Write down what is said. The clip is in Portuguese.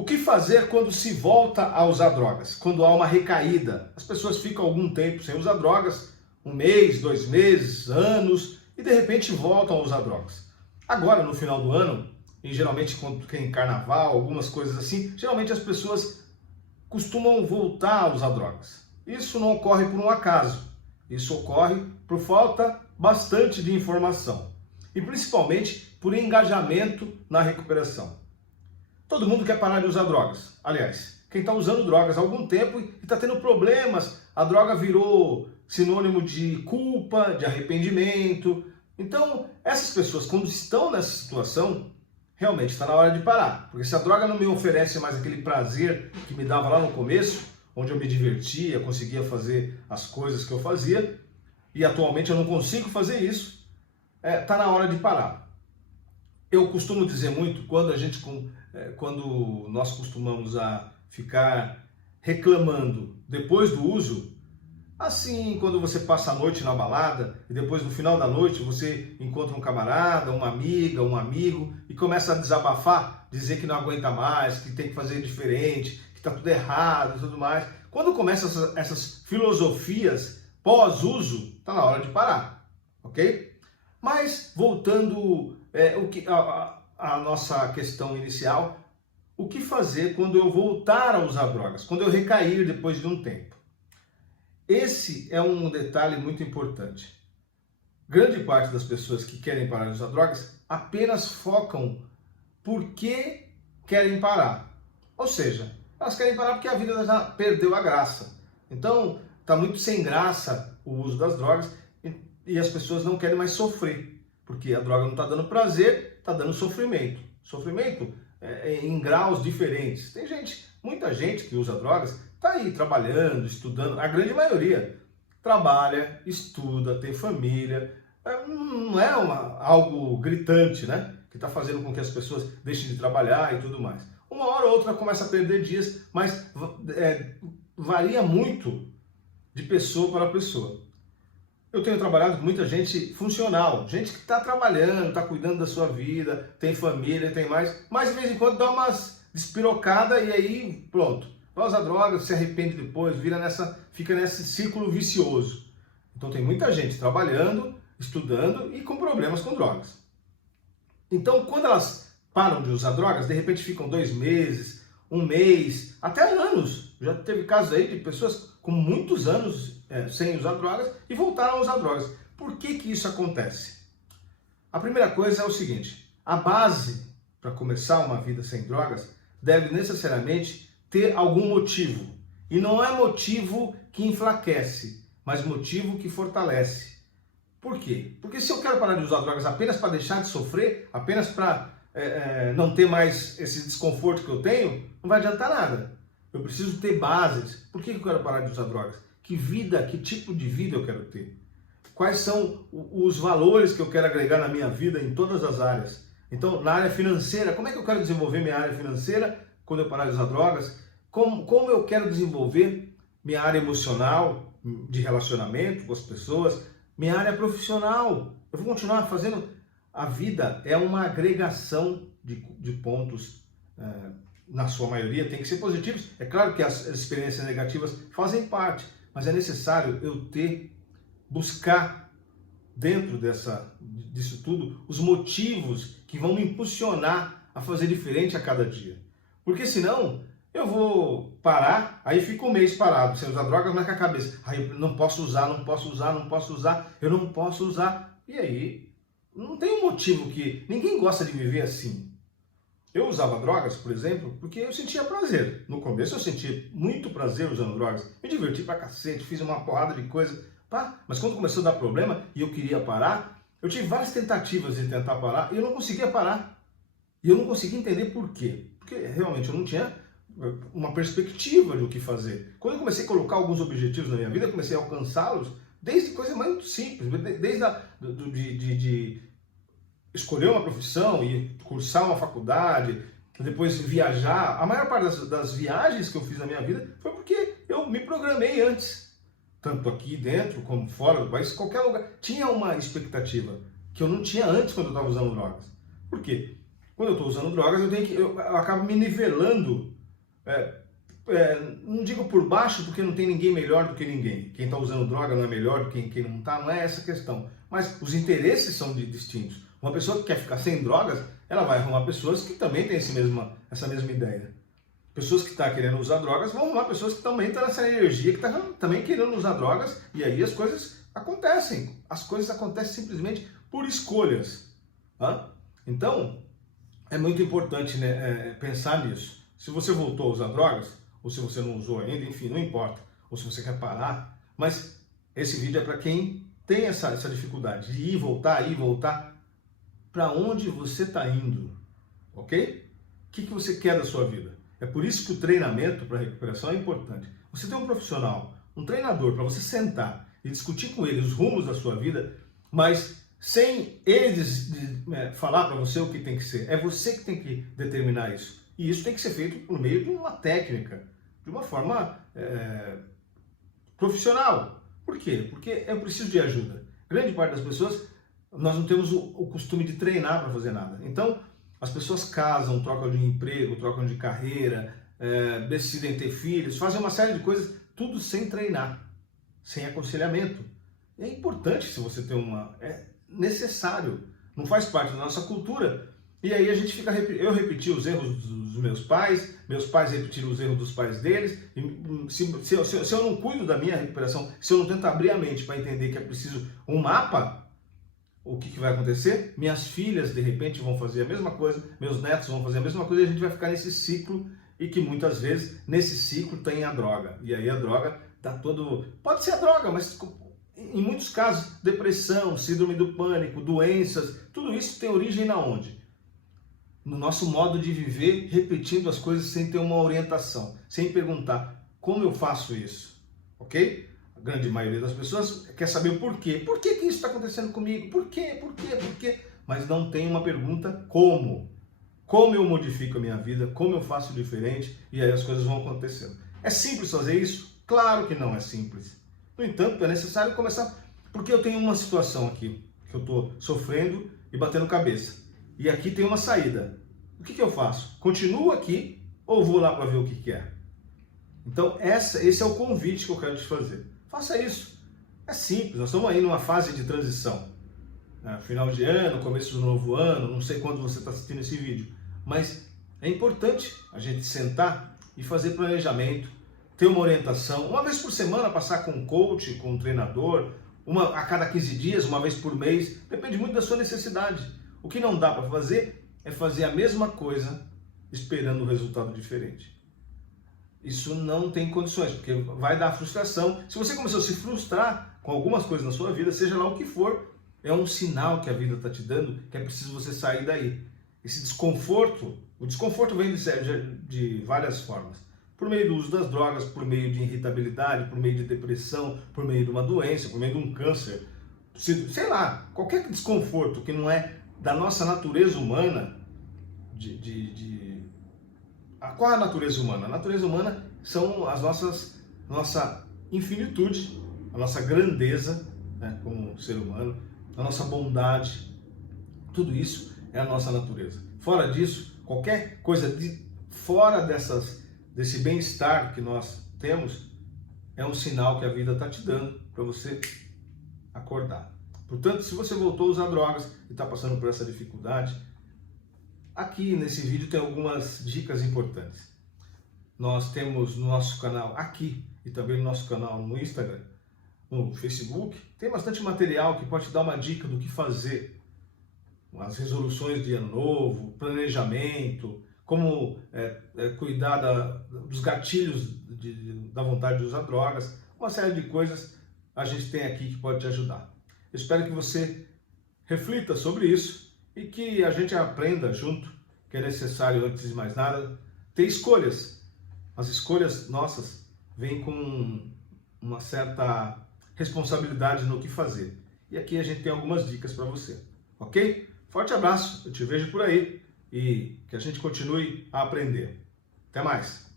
O que fazer quando se volta a usar drogas? Quando há uma recaída? As pessoas ficam algum tempo sem usar drogas, um mês, 2 meses, anos, e de repente voltam a usar drogas. Agora, no final do ano, e geralmente quando tem carnaval, algumas coisas assim, geralmente as pessoas costumam voltar a usar drogas. Isso não ocorre por um acaso. Isso ocorre por falta bastante de informação. E principalmente por engajamento na recuperação. Todo mundo quer parar de usar drogas. Aliás, quem está usando drogas há algum tempo e está tendo problemas, a droga virou sinônimo de culpa, de arrependimento. Então, essas pessoas, quando estão nessa situação, realmente está na hora de parar. Porque se a droga não me oferece mais aquele prazer que me dava lá no começo, onde eu me divertia, conseguia fazer as coisas que eu fazia, e atualmente eu não consigo fazer isso, está na hora de parar. Eu costumo dizer muito, quando nós costumamos a ficar reclamando depois do uso, assim, quando você passa a noite na balada e depois no final da noite você encontra um camarada, uma amiga, um amigo e começa a desabafar, dizer que não aguenta mais, que tem que fazer diferente, que está tudo errado e tudo mais. Quando começam essas filosofias pós-uso, está na hora de parar, ok? Mas voltando a nossa questão inicial, o que fazer quando eu voltar a usar drogas, quando eu recair depois de um tempo? Esse é um detalhe muito importante. Grande parte das pessoas que querem parar de usar drogas apenas focam por que querem parar. Ou seja, elas querem parar porque a vida já perdeu a graça. Então, está muito sem graça o uso das drogas e as pessoas não querem mais sofrer. Porque a droga não está dando prazer, está dando sofrimento. Sofrimento em graus diferentes. Tem muita gente que usa drogas, está aí trabalhando, estudando. A grande maioria trabalha, estuda, tem família. Não é algo gritante, né? Que está fazendo com que as pessoas deixem de trabalhar e tudo mais. Uma hora ou outra começa a perder dias, mas varia muito de pessoa para pessoa. Eu tenho trabalhado com muita gente funcional, gente que está trabalhando, está cuidando da sua vida, tem família, tem mais, mas de vez em quando dá umas despirocadas e aí pronto, vai usar drogas, se arrepende depois, fica nesse círculo vicioso. Então tem muita gente trabalhando, estudando e com problemas com drogas. Então quando elas param de usar drogas, de repente ficam 2 meses, um mês, até anos. Já teve casos aí de pessoas com muitos anos sem usar drogas e voltaram a usar drogas. Por que isso acontece? A primeira coisa é o seguinte: a base para começar uma vida sem drogas deve necessariamente ter algum motivo. E não é motivo que enfraquece, mas motivo que fortalece. Por quê? Porque se eu quero parar de usar drogas apenas para deixar de sofrer, apenas para não ter mais esse desconforto que eu tenho, não vai adiantar nada. Eu preciso ter bases. Por que eu quero parar de usar drogas? Que tipo de vida eu quero ter? Quais são os valores que eu quero agregar na minha vida em todas as áreas? Então, na área financeira, como é que eu quero desenvolver minha área financeira quando eu parar de usar drogas? Como eu quero desenvolver minha área emocional, de relacionamento com as pessoas, minha área profissional? Eu vou continuar fazendo. A vida é uma agregação de pontos, na sua maioria, tem que ser positivos. É claro que as experiências negativas fazem parte, mas é necessário eu buscar dentro disso tudo os motivos que vão me impulsionar a fazer diferente a cada dia. Porque senão eu vou parar, aí fico um mês parado, sem usar drogas, mas com a cabeça, aí eu não posso usar, eu não posso usar, e aí não tem um motivo que ninguém gosta de viver assim. Eu usava drogas, por exemplo, porque eu sentia prazer. No começo eu sentia muito prazer usando drogas. Me diverti pra cacete, fiz uma porrada de coisa. Mas quando começou a dar problema e eu queria parar, eu tive várias tentativas de tentar parar e eu não conseguia parar. E eu não conseguia entender por quê. Porque realmente eu não tinha uma perspectiva do que fazer. Quando eu comecei a colocar alguns objetivos na minha vida, eu comecei a alcançá-los desde coisas muito simples, desde escolher uma profissão e cursar uma faculdade, depois viajar. A maior parte das viagens que eu fiz na minha vida foi porque eu me programei antes. Tanto aqui dentro como fora do país, qualquer lugar. Tinha uma expectativa que eu não tinha antes quando eu estava usando drogas. Por quê? Quando eu estou usando drogas, eu acabo me nivelando, não digo por baixo, porque não tem ninguém melhor do que ninguém. Quem está usando droga não é melhor do que quem não está, não é essa a questão. Mas os interesses são distintos. Uma pessoa que quer ficar sem drogas, ela vai arrumar pessoas que também têm essa mesma ideia. Pessoas que estão querendo usar drogas vão arrumar pessoas que também estão nessa energia, que estão também querendo usar drogas, e aí as coisas acontecem. As coisas acontecem simplesmente por escolhas. Tá? Então, é muito importante, né, pensar nisso. Se você voltou a usar drogas, ou se você não usou ainda, enfim, não importa. Ou se você quer parar, mas esse vídeo é para quem tem essa dificuldade de ir, voltar. Para onde você está indo, ok? O que você quer da sua vida? É por isso que o treinamento para recuperação é importante. Você tem um profissional, um treinador, para você sentar e discutir com ele os rumos da sua vida, mas sem ele falar para você o que tem que ser. É você que tem que determinar isso. E isso tem que ser feito por meio de uma técnica, de uma forma profissional. Por quê? Porque eu preciso de ajuda. Grande parte das pessoas, nós não temos o costume de treinar para fazer nada. Então, as pessoas casam, trocam de emprego, trocam de carreira, decidem ter filhos, fazem uma série de coisas, tudo sem treinar, sem aconselhamento. É importante se você ter é necessário, não faz parte da nossa cultura. E aí a gente fica, eu repeti os erros dos meus pais repetiram os erros dos pais deles. Se eu não cuido da minha recuperação, se eu não tento abrir a mente para entender que é preciso um mapa, o que vai acontecer? Minhas filhas, de repente, vão fazer a mesma coisa, meus netos vão fazer a mesma coisa, e a gente vai ficar nesse ciclo, e que muitas vezes, nesse ciclo, tem a droga. E aí a droga dá todo... Pode ser a droga, mas em muitos casos, depressão, síndrome do pânico, doenças, tudo isso tem origem na onde? No nosso modo de viver, repetindo as coisas sem ter uma orientação, sem perguntar como eu faço isso, ok? A grande maioria das pessoas quer saber o porquê. Por que isso está acontecendo comigo? Por quê? Mas não tem uma pergunta como. Como eu modifico a minha vida? Como eu faço diferente? E aí as coisas vão acontecendo. É simples fazer isso? Claro que não é simples. No entanto, é necessário começar, porque eu tenho uma situação aqui, que eu estou sofrendo e batendo cabeça. E aqui tem uma saída. O que eu faço? Continuo aqui ou vou lá para ver o que é? Então, esse é o convite que eu quero te fazer. Faça isso. É simples, nós estamos aí numa fase de transição. Final de ano, começo do novo ano, não sei quando você está assistindo esse vídeo. Mas é importante a gente sentar e fazer planejamento, ter uma orientação. Uma vez por semana, passar com um coach, com um treinador, a cada 15 dias, uma vez por mês. Depende muito da sua necessidade. O que não dá para fazer é fazer a mesma coisa esperando um resultado diferente. Isso não tem condições, porque vai dar frustração. Se você começou a se frustrar com algumas coisas na sua vida, seja lá o que for, é um sinal que a vida está te dando, que é preciso você sair daí. Esse desconforto, o desconforto vem de várias formas. Por meio do uso das drogas, por meio de irritabilidade, por meio de depressão, por meio de uma doença, por meio de um câncer. Sei lá, qualquer desconforto que não é da nossa natureza humana, qual é a natureza humana? A natureza humana são nossa infinitude, a nossa grandeza, né, como ser humano, a nossa bondade. Tudo isso é a nossa natureza. Fora disso, qualquer coisa fora desse bem-estar que nós temos, é um sinal que a vida está te dando para você acordar. Portanto, se você voltou a usar drogas e está passando por essa dificuldade, aqui nesse vídeo tem algumas dicas importantes. Nós temos no nosso canal aqui e também no nosso canal no Instagram, no Facebook, tem bastante material que pode te dar uma dica do que fazer. As resoluções de ano novo, planejamento, como cuidar dos gatilhos da vontade de usar drogas, uma série de coisas a gente tem aqui que pode te ajudar. Eu espero que você reflita sobre isso e que a gente aprenda junto que é necessário, antes de mais nada, ter escolhas. As escolhas nossas vêm com uma certa responsabilidade no que fazer. E aqui a gente tem algumas dicas para você, ok? Forte abraço, eu te vejo por aí e que a gente continue a aprender. Até mais!